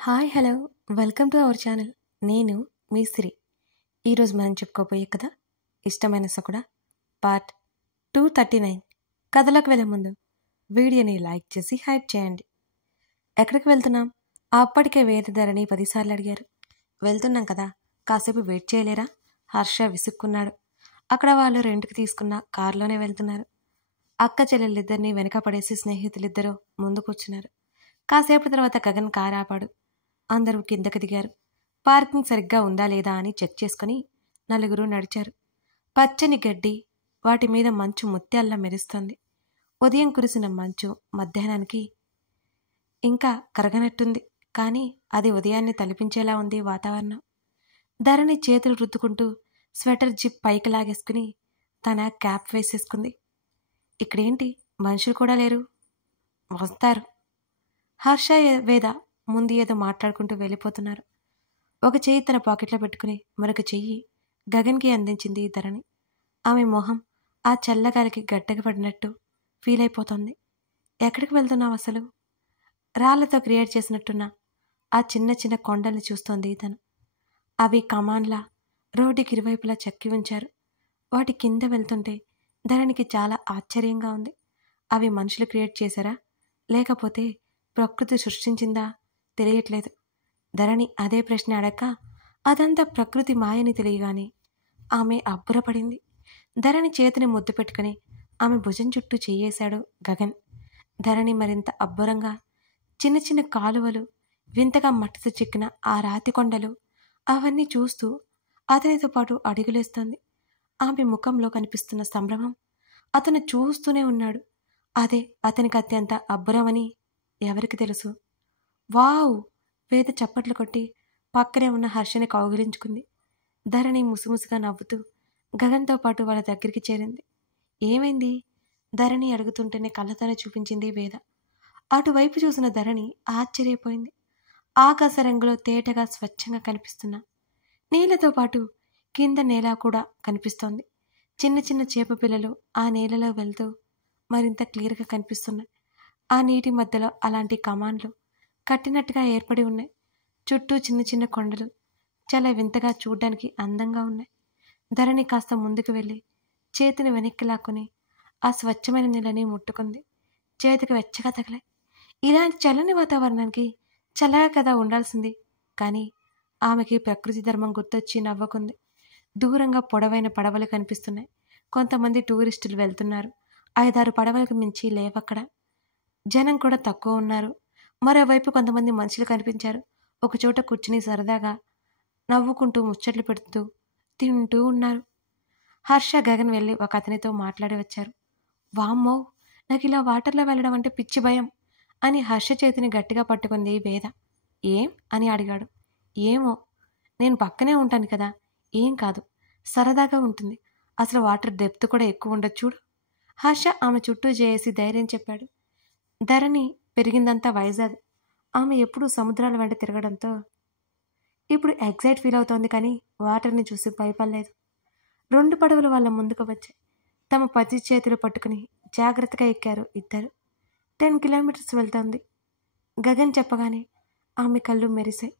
Hi hello welcome to our channel. నేను మీ సిరి. ఈరోజు మనం చెప్పుకోబోయే కథ ఇష్టమైన సకుడా పార్ట్ 239. కథలోకి వెళ్ళే ముందు వీడియోని లైక్ చేసి హైప్ చేయండి. ఎక్కడికి వెళ్తున్నాం? అప్పటికే వేదధరని 10 సార్లు అడిగారు. వెళ్తున్నాం కదా, కాసేపు వెయిట్ చేయలేరా? హర్ష విసుక్కున్నాడు. అక్కడ వాళ్ళు రెంట్కి తీసుకున్న కారులోనే వెళ్తున్నారు. అక్క చెల్లెళ్ళిద్దరినీ వెనక పడేసి స్నేహితులిద్దరూ ముందు కూర్చున్నారు. కాసేపటి తర్వాత గగన్ కారు ఆపాడు. అందరూ కిందకి దిగారు. పార్కింగ్ సరిగ్గా ఉందా లేదా అని చెక్ చేసుకుని నలుగురు నడిచారు. పచ్చని గడ్డి, వాటి మీద మంచు ముత్యాల్లా మెరుస్తోంది. ఉదయం కురిసిన మంచు మధ్యాహ్నానికి ఇంకా కరగనట్టుంది. కానీ అది ఉదయాన్నే తలిపించేలా ఉంది వాతావరణం. ధరణి చేతులు రుద్దుకుంటూ స్వెటర్ జిప్ పైకి లాగేసుకుని తన క్యాప్ వేసేసుకుంది. ఇక్కడేంటి, మనుషులు కూడా లేరు? వస్తారు. హర్ష వేద ముందు ఏదో మాట్లాడుకుంటూ వెళ్ళిపోతున్నారు. ఒక చెయ్యి తన పాకెట్లో పెట్టుకుని మరొక చెయ్యి గగన్కి అందించింది ధరణి. ఆమె మొహం ఆ చల్లగాలికి గడ్డగా పడినట్టు ఫీల్ అయిపోతోంది. ఎక్కడికి వెళ్తున్నావు అసలు? రాళ్లతో క్రియేట్ చేసినట్టున్న ఆ చిన్న చిన్న కొండల్ని చూస్తోంది తను. అవి కమాన్లా రోడ్డుకి ఇరువైపులా చెక్కి ఉంచారు. వాటి కింద వెళ్తుంటే ధరణికి చాలా ఆశ్చర్యంగా ఉంది. అవి మనుషులు క్రియేట్ చేశారా, లేకపోతే ప్రకృతి సృష్టించిందా తెలియట్లేదు. ధరణి అదే ప్రశ్న అడక్క అదంతా ప్రకృతి మాయని తెలియగానే ఆమె అబ్బురపడింది. ధరణి చేతిని ముద్దు పెట్టుకుని ఆమె భుజం చుట్టూ చెయ్యేశాడు గగన్. ధరణి మరింత అబ్బురంగా చిన్న చిన్న కాలువలు, వింతగా మట్టితో చిక్కిన ఆ రాతి కొండలు అవన్నీ చూస్తూ అతనితో పాటు అడుగులేస్తోంది. ఆమె ముఖంలో కనిపిస్తున్న సంభ్రమం అతను చూస్తూనే ఉన్నాడు. అదే అతనికి అత్యంత అబ్బురమని ఎవరికి తెలుసు? వావ్! వేద చప్పట్లు కొట్టి పక్కనే ఉన్న హర్షని కౌగిలించుకుంది. ధరణి ముసుముసుగా నవ్వుతూ గగన్తో పాటు వాళ్ళ దగ్గరికి చేరింది. ఏమైంది? ధరణి అడుగుతుంటేనే కళ్ళతోనే చూపించింది వేద. అటువైపు చూసిన ధరణి ఆశ్చర్యపోయింది. ఆకాశ రంగులో తేటగా స్వచ్ఛంగా కనిపిస్తున్న నీళ్లతో పాటు కింద నేల కూడా కనిపిస్తోంది. చిన్న చిన్న చేప పిల్లలు ఆ నేలలో వెళ్తూ మరింత క్లియర్గా కనిపిస్తున్నాయి. ఆ నీటి మధ్యలో అలాంటి కమాన్లు కట్టినట్టుగా ఏర్పడి ఉన్నాయి. చుట్టూ చిన్న చిన్న కొండలు చాలా వింతగా చూడ్డానికి అందంగా ఉన్నాయి. ధరణి కాస్త ముందుకు వెళ్ళి చేతిని వెనక్కి లాక్కుని ఆ స్వచ్ఛమైన నీళ్ళని ముట్టుకుంది. చేతికి వెచ్చగా తగిలాయి. ఇలాంటి చల్లని వాతావరణానికి చల్లగా కదా ఉండాల్సింది. కానీ ఆమెకి ప్రకృతి ధర్మం గుర్తొచ్చి నవ్వుకుంది. దూరంగా పొడవైన పడవలు కనిపిస్తున్నాయి. కొంతమంది టూరిస్టులు వెళ్తున్నారు. 5-6 పడవలకు మించి లేవక్కడ. జనం కూడా తక్కువ ఉన్నారు. మరోవైపు కొంతమంది మనుషులు కనిపించారు. ఒకచోట కూర్చుని సరదాగా నవ్వుకుంటూ ముచ్చట్లు పెడుతూ తింటూ ఉన్నారు. హర్ష గగన్ వెళ్ళి ఒక అతనితో మాట్లాడి వచ్చారు. వామ్మో, నాకు ఇలా వాటర్లో వెళ్ళడం అంటే పిచ్చి భయం అని హర్ష చేతిని గట్టిగా పట్టుకుంది వేద. ఏం అని అడిగాడు. ఏమో, నేను పక్కనే ఉంటాను కదా, ఏం కాదు, సరదాగా ఉంటుంది. అసలు వాటర్ డెప్త్ కూడా ఎక్కువ ఉండదు చూడు. హర్ష ఆమె చుట్టూ చేసి ధైర్యం చెప్పాడు. ధరణి పెరిగిందంతా వైజాగ్. ఆమె ఎప్పుడూ సముద్రాల వెంట తిరగడంతో ఇప్పుడు ఎగ్జైట్ ఫీల్ అవుతోంది. కానీ వాటర్ని చూసి భయపడలేదు. 2 పడవలు వాళ్ళ ముందుకు వచ్చాయి. తమ పతి చేతులు పట్టుకుని జాగ్రత్తగా ఎక్కారు ఇద్దరు. 10 కిలోమీటర్స్ వెళ్తోంది. గగన్ చెప్పగానే ఆమె కళ్ళు మెరిశాయి.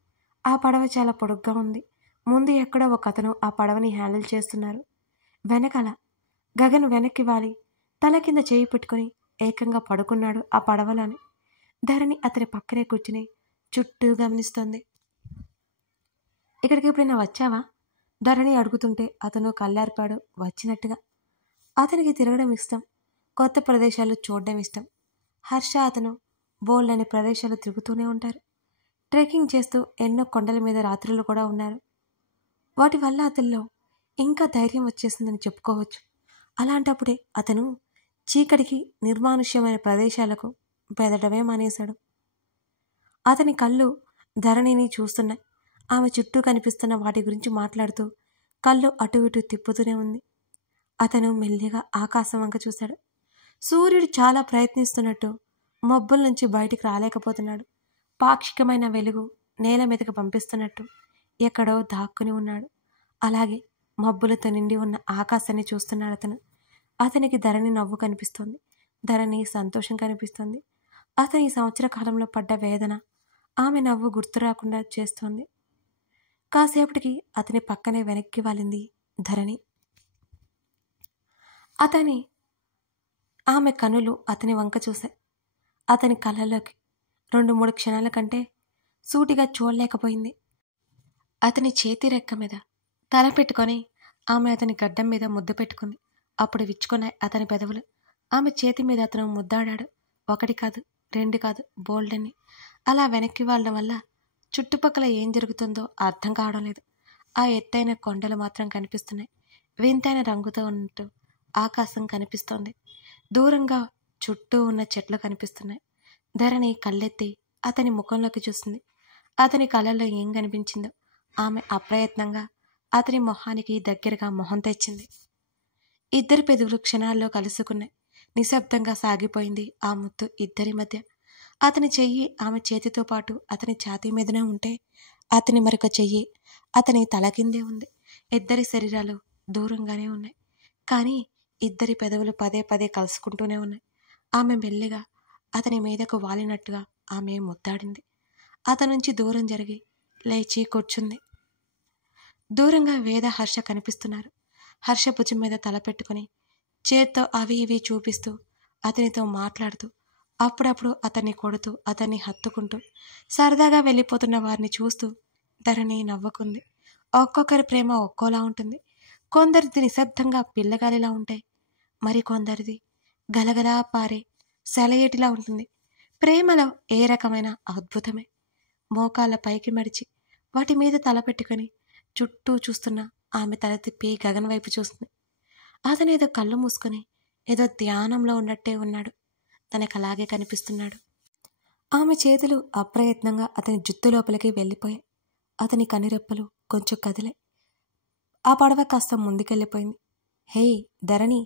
ఆ పడవ చాలా పొడుగ్గా ఉంది. ముందు ఎక్కడో ఒక అతను ఆ పడవని హ్యాండిల్ చేస్తున్నారు. వెనకాల గగన్ వెనక్కి వాలి తల కింద చేయి పెట్టుకుని ఏకంగా పడుకున్నాడు ఆ పడవలోని. ధరణి అతని పక్కనే కూర్చుని చుట్టూ గమనిస్తోంది. ఇక్కడికి ఎప్పుడైనా వచ్చావా? ధరణి అడుగుతుంటే అతను కళ్ళార్పాడు వచ్చినట్టుగా. అతనికి తిరగడం ఇష్టం, కొత్త ప్రదేశాలు చూడడం ఇష్టం. హర్ష అతను బోల్డని ప్రదేశాలు తిరుగుతూనే ఉంటారు. ట్రెక్కింగ్ చేస్తూ ఎన్నో కొండల మీద రాత్రులు కూడా ఉన్నారు. వాటి వల్ల అతనిలో ఇంకా ధైర్యం వచ్చేసిందని చెప్పుకోవచ్చు. అలాంటప్పుడే అతను చీకటికి, నిర్మానుష్యమైన ప్రదేశాలకు బెదడమే మానేశాడు. అతని కళ్ళు ధరణిని చూస్తున్నాయి. ఆమె చుట్టూ కనిపిస్తున్న వాటి గురించి మాట్లాడుతూ కళ్ళు అటు ఇటు తిప్పుతూనే ఉంది. అతను మెల్లిగా ఆకాశం వంక చూశాడు. సూర్యుడు చాలా ప్రయత్నిస్తున్నట్టు మబ్బుల నుంచి బయటికి రాలేకపోతున్నాడు. పాక్షికమైన వెలుగు నేల మీదకి పంపిస్తున్నట్టు ఎక్కడో దాక్కుని ఉన్నాడు. అలాగే మబ్బులతో నిండి ఉన్న ఆకాశాన్ని చూస్తున్నాడు అతను. అతనికి ధరణి నవ్వు కనిపిస్తోంది. ధరణి సంతోషం కనిపిస్తుంది. అతని ఈ సంవత్సర కాలంలో పడ్డ వేదన ఆమె నవ్వు గుర్తు రాకుండా చేస్తోంది. కాసేపటికి అతని పక్కనే వెనక్కి వాలింది ధరణి. ఆమె కనులు అతని వంక చూశాయి. అతని కళ్ళలోకి 2-3 క్షణాల కంటే సూటిగా చూడలేకపోయింది. అతని చేతి రెక్క మీద తల పెట్టుకొని ఆమె అతని గడ్డం మీద ముద్దు పెట్టుకుంది. అప్పుడు విచ్చుకున్నాయి అతని పెదవులు. ఆమె చేతి మీద అతను ముద్దాడాడు. 1 కాదు, 2 కాదు, బోల్డని. అలా వెనక్కి వాళ్ళడం వల్ల చుట్టుపక్కల ఏం జరుగుతుందో అర్థం కావడం లేదు. ఆ ఎత్తైన కొండలు మాత్రం కనిపిస్తున్నాయి. వింతైన రంగుతో ఉన్నట్టు ఆకాశం కనిపిస్తోంది. దూరంగా చుట్టూ ఉన్న చెట్లు కనిపిస్తున్నాయి. ధరణి కళ్ళెత్తి అతని ముఖంలోకి చూస్తుంది. అతని కళ్ళల్లో ఏం కనిపించిందో ఆమె అప్రయత్నంగా అతని మొహానికి దగ్గరగా మొహం తెచ్చింది. ఇద్దరి పెదవులు క్షణాల్లో కలుసుకున్నాయి. నిశ్శబ్దంగా సాగిపోయింది ఆ ముద్దు ఇద్దరి మధ్య. అతని చెయ్యి ఆమె చేతితో పాటు అతని ఛాతీ మీదనే ఉంటే అతని మరొక చెయ్యి అతని తల కిందే ఉంది. ఇద్దరి శరీరాలు దూరంగానే ఉన్నాయి, కానీ ఇద్దరి పెదవులు పదే పదే కలుసుకుంటూనే ఉన్నాయి. ఆమె మెల్లిగా అతని మీదకు వాలినట్టుగా ఆమె ముద్దాడింది. అతని నుంచి దూరం జరిగి లేచి కూర్చుంది. దూరంగా వేద, హర్ష కనిపిస్తున్నారు. హర్ష భుజం మీద తల పెట్టుకుని చేత్తో అవి ఇవి చూపిస్తూ అతనితో మాట్లాడుతూ అప్పుడప్పుడు అతన్ని కొడుతూ అతన్ని హత్తుకుంటూ సరదాగా వెళ్ళిపోతున్న వారిని చూస్తూ ధరణి నవ్వుకుంది. ఒక్కొక్కరి ప్రేమ ఒక్కోలా ఉంటుంది. కొందరిది నిశ్శబ్దంగా పిల్లగాలిలా ఉంటాయి, మరికొందరిది గలగలా పారే సెలయేటిలా ఉంటుంది. ప్రేమలో ఏ రకమైన అద్భుతమే. మోకాళ్ళ పైకి మడిచి వాటి మీద తల పెట్టుకుని చుట్టూ చూస్తున్న ఆమె తల తిప్పి గగన్ వైపు చూస్తుంది. అతను ఏదో కళ్ళు మూసుకొని ఏదో ధ్యానంలో ఉన్నట్టే ఉన్నాడు. తనకు అలాగే కనిపిస్తున్నాడు. ఆమె చేతులు అప్రయత్నంగా అతని జుత్తు లోపలికి వెళ్ళిపోయాయి. అతని కనురెప్పలు కొంచెం కదిలే. ఆ పడవ కాస్త ముందుకెళ్ళిపోయింది. హే ధరణి,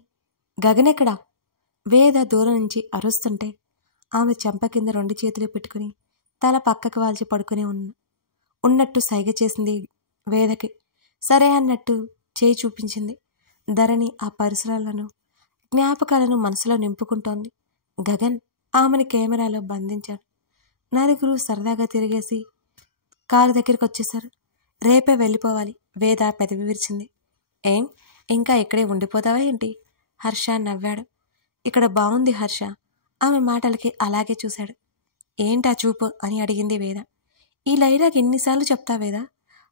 గగనెక్కడా? వేద దూరం నుంచి అరుస్తుంటే ఆమె చెంప కింద 2 చేతులు పెట్టుకుని తల పక్కకు వాల్చి పడుకుని ఉన్నట్టు సైగ చేసింది వేదకి. సరే అన్నట్టు చేయి చూపించింది. ధరణి ఆ పరిసరాలను, జ్ఞాపకాలను మనసులో నింపుకుంటోంది. గగన్ ఆమెను కెమెరాలో బంధించాడు. 4 సరదాగా తిరిగేసి కారు దగ్గరికి వచ్చేశారు. రేపే వెళ్ళిపోవాలి. వేద పెదవి విరిచింది. ఏం, ఇంకా ఇక్కడే ఉండిపోతావా ఏంటి? హర్ష నవ్వాడు. ఇక్కడ బాగుంది హర్ష. ఆమె మాటలకి అలాగే చూశాడు. ఏంటా చూపు అని అడిగింది వేద. ఈ డైలాగ్ ఎన్నిసార్లు చెప్తా వేద?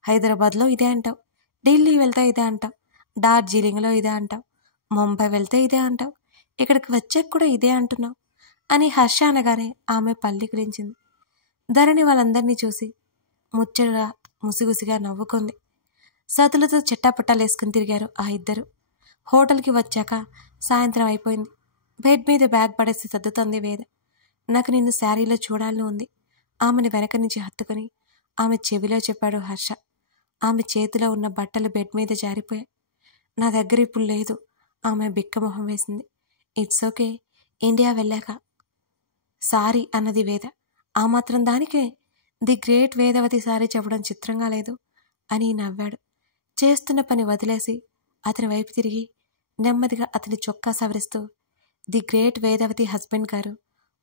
హైదరాబాద్లో ఇదే అంటావు, ఢిల్లీ వెళ్తే ఇదే అంటావు, డార్జిలింగ్లో ఇదే అంటావు, ముంబై వెళ్తే ఇదే అంటావు, ఇక్కడికి వచ్చాక కూడా ఇదే అంటున్నావు అని హర్ష అనగానే ఆమె పల్లికిరించింది. ధరణి వాళ్ళందరినీ ముచ్చటగా ముసిగుసిగా నవ్వుకుంది. సతులతో చెట్టాపట్టాలేసుకుని తిరిగారు ఆ ఇద్దరు. హోటల్కి వచ్చాక సాయంత్రం అయిపోయింది. బెడ్ మీద బ్యాగ్ పడేసి సర్దుతోంది వేద. నాకు నిన్ను శారీలో చూడాలని ఉంది. ఆమెను వెనక నుంచి హత్తుకుని ఆమె చెవిలో చెప్పాడు హర్ష. ఆమె చేతిలో ఉన్న బట్టలు బెడ్ మీద జారిపోయాయి. నా దగ్గర ఇప్పుడు లేదు. ఆమె బిక్కమొహం వేసింది. ఇట్స్ ఓకే, ఇండియా వెళ్ళాక సారీ అన్నది వేద. ఆ మాత్రం దానికే ది గ్రేట్ వేదవతి సారీ చెప్పడం చిత్రంగా లేదు అని నవ్వాడు. చేస్తున్న పని వదిలేసి అతని వైపు తిరిగి నెమ్మదిగా అతని చొక్కా సవరిస్తూ, ది గ్రేట్ వేదవతి హస్బెండ్ గారు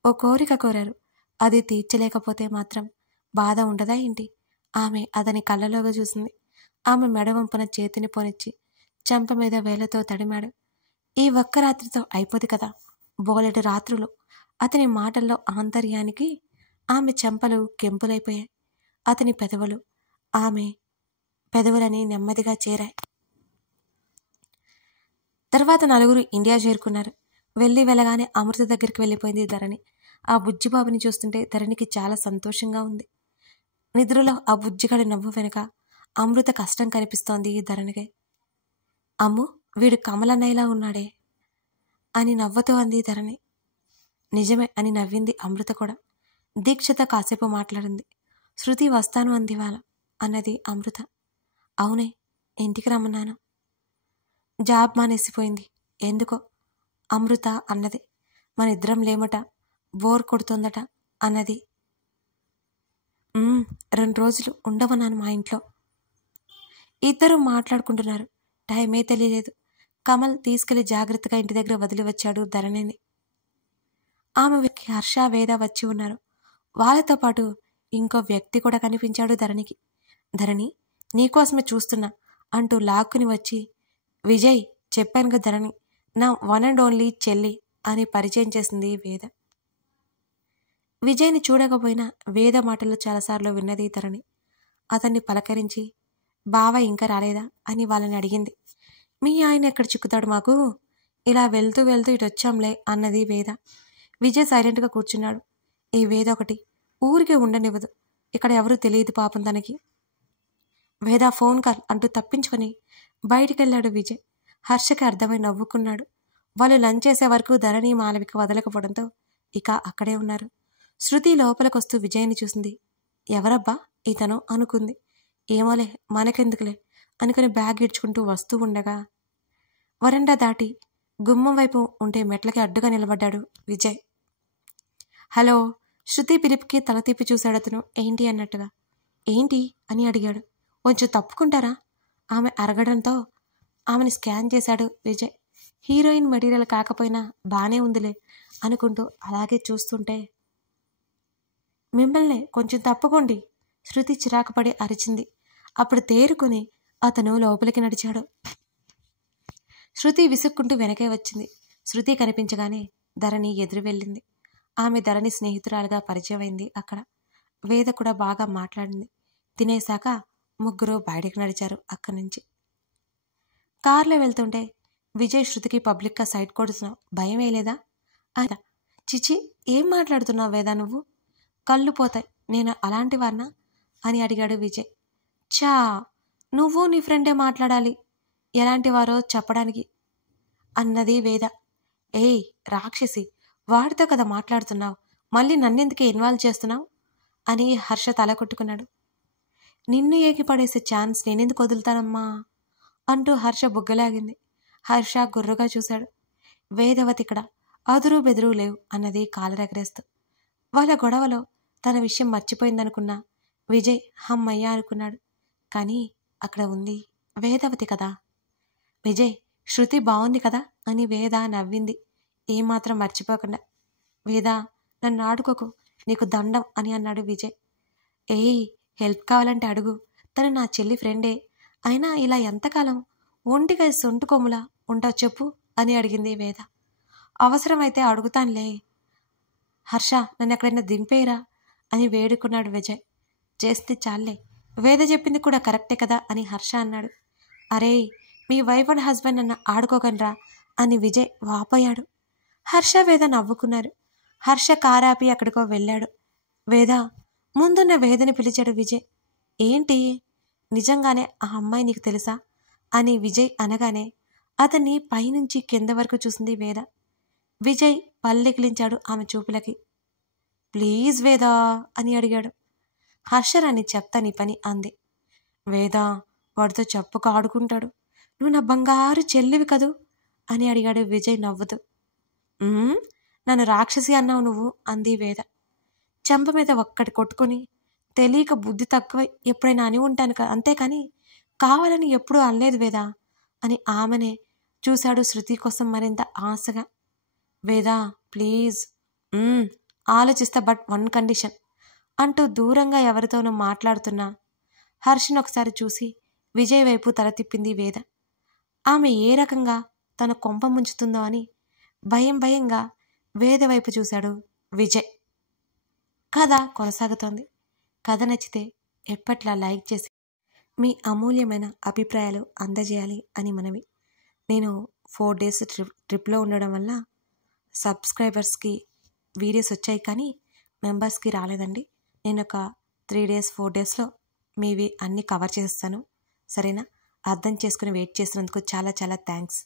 ఓ కోరిక కోరారు. అది తీర్చలేకపోతే మాత్రం బాధ ఉండదా ఏంటి? ఆమె అతని కళ్ళలోగా చూసింది. ఆమె మెడవంపున చేతిని పోనిచ్చి చెంప మీద వేలతో తడిమాడు. ఈ ఒక్క రాత్రితో అయిపోదు కదా, బోలెడు రాత్రులు. అతని మాటల్లో ఆంతర్యానికి ఆమె చెంపలు కెంపులైపోయాయి. అతని పెదవులు ఆమె పెదవులని నెమ్మదిగా చేరాయి. తర్వాత 4 ఇండియా చేరుకున్నారు. వెళ్ళగానే అమృత దగ్గరికి వెళ్ళిపోయింది ధరణి. ఆ బుజ్జిబాబుని చూస్తుంటే ధరణికి చాలా సంతోషంగా ఉంది. నిద్రలో ఆ బుజ్జిగాడి నవ్వు వెనుక అమృత కష్టం కనిపిస్తోంది ధరణికి. అమ్ము, వీడు కమలన్నయ్యలా ఉన్నాడే అని నవ్వుతూ అంది ధరణి. నిజమే అని నవ్వింది అమృత కూడా. దీక్షతో కాసేపు మాట్లాడింది. శృతి వస్తాను అంది వాళ్ళ అన్నది అమృత. అవునే, ఇంటికి రమ్మన్నాను. జాబ్ మానేసిపోయింది ఎందుకో అమృత అన్నది. మన ఇద్దరం లేమట, బోర్ కొడుతుందట అన్నది. 2 రోజులు ఉండవన్నాను మా ఇంట్లో. ఇద్దరు మాట్లాడుకుంటున్నారు. టైమే తెలియలేదు. కమల్ తీసుకెళ్లి జాగ్రత్తగా ఇంటి దగ్గర వదిలి వచ్చాడు ధరణిని. ఆమె హర్ష, వేద వచ్చి ఉన్నారు. వాళ్ళతో పాటు ఇంకో వ్యక్తి కూడా కనిపించాడు ధరణికి. ధరణి, నీకోసమే చూస్తున్నా అంటూ లాక్కుని వచ్చి, విజయ్, చెప్పానుగా ధరణి, నా వన్ అండ్ ఓన్లీ చెల్లి అని పరిచయం చేసింది వేద. విజయ్ని చూడకపోయినా వేద మాటల్లో చాలాసార్లు విన్నది ధరణి. అతన్ని పలకరించి, బావ ఇంకా రాలేదా అని వాళ్ళని అడిగింది. మీ ఆయన ఎక్కడ చిక్కుతాడు మాకు, ఇలా వెళ్తూ వెళ్తూ ఇటు వచ్చాంలే అన్నది వేద. విజయ్ సైలెంట్గా కూర్చున్నాడు. ఈ వేద ఒకటి ఊరికే ఉండనివ్వదు. ఇక్కడ ఎవరూ తెలియదు పాపం తనకి. వేద ఫోన్ కాల్ అంటూ తప్పించుకొని బయటికెళ్ళాడు విజయ్. హర్షకి అర్థమై నవ్వుకున్నాడు. వాళ్ళు లంచ్ చేసే వరకు ధరణి మాలవిక వదలకపోవడంతో ఇక అక్కడే ఉన్నారు. శృతి లోపలికొస్తూ విజయ్ని చూసింది. ఎవరబ్బా ఇతను అనుకుంది. ఏమోలే మనకెందుకులే అనుకుని బ్యాగ్ ఇడ్చుకుంటూ వస్తూ ఉండగా వరండా దాటి గుమ్మం వైపు ఉంటే మెట్లకి అడ్డుగా నిలబడ్డాడు విజయ్. హలో. శృతి పిలుపుకి తల తిప్పి చూశాడు అతను ఏంటి అన్నట్టుగా. ఏంటి అని అడిగాడు. కొంచెం తప్పుకుంటారా? ఆమె అరగడంతో ఆమెని స్కాన్ చేశాడు విజయ్. హీరోయిన్ మెటీరియల్ కాకపోయినా బానే ఉందిలే అనుకుంటూ అలాగే చూస్తుంటే, మిమ్మల్నే కొంచెం తప్పుకోండి శృతి చిరాకుపడి అరిచింది. అప్పుడు తేరుకుని అతను లోపలికి నడిచాడు. శృతి విసుక్కుంటూ వెనకే వచ్చింది. శృతి కనిపించగానే ధరణి ఎదురు వెళ్ళింది. ఆమె ధరణి స్నేహితురాలుగా పరిచయమైంది అక్కడ. వేద కూడా బాగా మాట్లాడింది. తినేశాక ముగ్గురు బయటకు నడిచారు అక్కడి నుంచి. కార్లో వెళ్తుంటే విజయ్ శృతికి పబ్లిక్గా సైట్ కొడుతున్నావు, భయం వేయలేదా? ఆయన, చిచి ఏం మాట్లాడుతున్నావు వేదా నువ్వు, కళ్ళు పోతాయి, నేను అలాంటి వారినా అని అడిగాడు విజయ్. చా, నువ్వు నీ ఫ్రెండే మాట్లాడాలి ఎలాంటి వారో చెప్పడానికి అన్నది వేద. ఏయ్ రాక్షసి, వాడితో కదా మాట్లాడుతున్నావు, మళ్ళీ నన్నెందుకే ఇన్వాల్వ్ చేస్తున్నావు అని హర్ష తల కొట్టుకున్నాడు. నిన్ను ఏకిపడేసే ఛాన్స్ నేనెందుకు వదులుతానమ్మా అంటూ హర్ష బుగ్గలాగింది. హర్ష గుర్రుగా చూశాడు. వేదవతి ఇక్కడ అదురు బెదురు లేవు అన్నది కాలరెగరేస్తూ. వాళ్ళ గొడవలో తన విషయం మర్చిపోయిందనుకున్నా విజయ్ హమ్మయ్య అనుకున్నాడు. కానీ అక్కడ ఉంది వేదవతి కదా. విజయ్, శృతి బాగుంది కదా అని వేద నవ్వింది ఏమాత్రం మర్చిపోకుండా. వేద, నన్ను ఆడుకోకు, నీకు దండం అని అన్నాడు విజయ్. ఏయ్, హెల్ప్ కావాలంటే అడుగు, తను నా చెల్లి ఫ్రెండే, అయినా ఇలా ఎంతకాలం ఒంటిగా సొంటు కొమ్ములా ఉంటావు చెప్పు అని అడిగింది వేద. అవసరమైతే అడుగుతానులే హర్ష, నన్ను ఎక్కడైనా దింపేయరా అని వేడుకున్నాడు విజయ్. చేస్తే చాలే, వేద చెప్పింది కూడా కరెక్టే కదా అని హర్ష అన్నాడు. అరే, మీ వైఫ్ అండ్ హస్బెండ్ నన్ను ఆడుకోగనరా అని విజయ్ వాపోయాడు. హర్ష వేద నవ్వుకున్నారు. హర్ష కారాపి అక్కడికో వెళ్ళాడు. వేద, ముందున్న వేదని పిలిచాడు విజయ్. ఏంటి, నిజంగానే ఆ అమ్మాయి నీకు తెలుసా అని విజయ్ అనగానే అతన్ని పైనుంచి కింద వరకు చూసింది వేద. విజయ్ పల్లెకిలించాడు ఆమె చూపులకి. ప్లీజ్ వేదా అని అడిగాడు. హర్షరాని చెప్తా నీ పని అంది. వేదా, వాడితో చెప్పుకు ఆడుకుంటాడు, నువ్వు నా బంగారు చెల్లివి కదూ అని అడిగాడు విజయ్ నవ్వుతూ. నన్ను రాక్షసి అన్నావు నువ్వు అంది వేద. చెంప మీద ఒక్కటి కొట్టుకుని, తెలియక బుద్ధి తక్కువ ఎప్పుడైనా అని ఉంటాను అంతేకాని కావాలని ఎప్పుడూ అనలేదు వేదా అని ఆమెనే చూశాడు శృతి కోసం మరింత ఆశగా. వేదా ప్లీజ్, ఆలోచిస్తా, బట్ వన్ కండిషన్ అంటూ దూరంగా ఎవరితోనో మాట్లాడుతున్నా హర్షను ఒకసారి చూసి విజయ్ వైపు తల తిప్పింది వేద. ఆమె ఏ రకంగా తన కొంప ముంచుతుందో అని భయంగా వేద వైపు చూశాడు విజయ్. కథ కొనసాగుతోంది. కథ నచ్చితే ఎప్పట్లా లైక్ చేసి మీ అమూల్యమైన అభిప్రాయాలు అందజేయాలి అని మనవి. నేను 4 days ట్రిప్లో ఉండడం వల్ల సబ్స్క్రైబర్స్కి వీడియోస్ వచ్చాయి కానీ మెంబర్స్కి రాలేదండి. నేను ఒక 3 days 4 daysలో మీవి అన్నీ కవర్ చేస్తాను, సరేనా? అర్థం చేసుకుని వెయిట్ చేసినందుకు చాలా చాలా థ్యాంక్స్.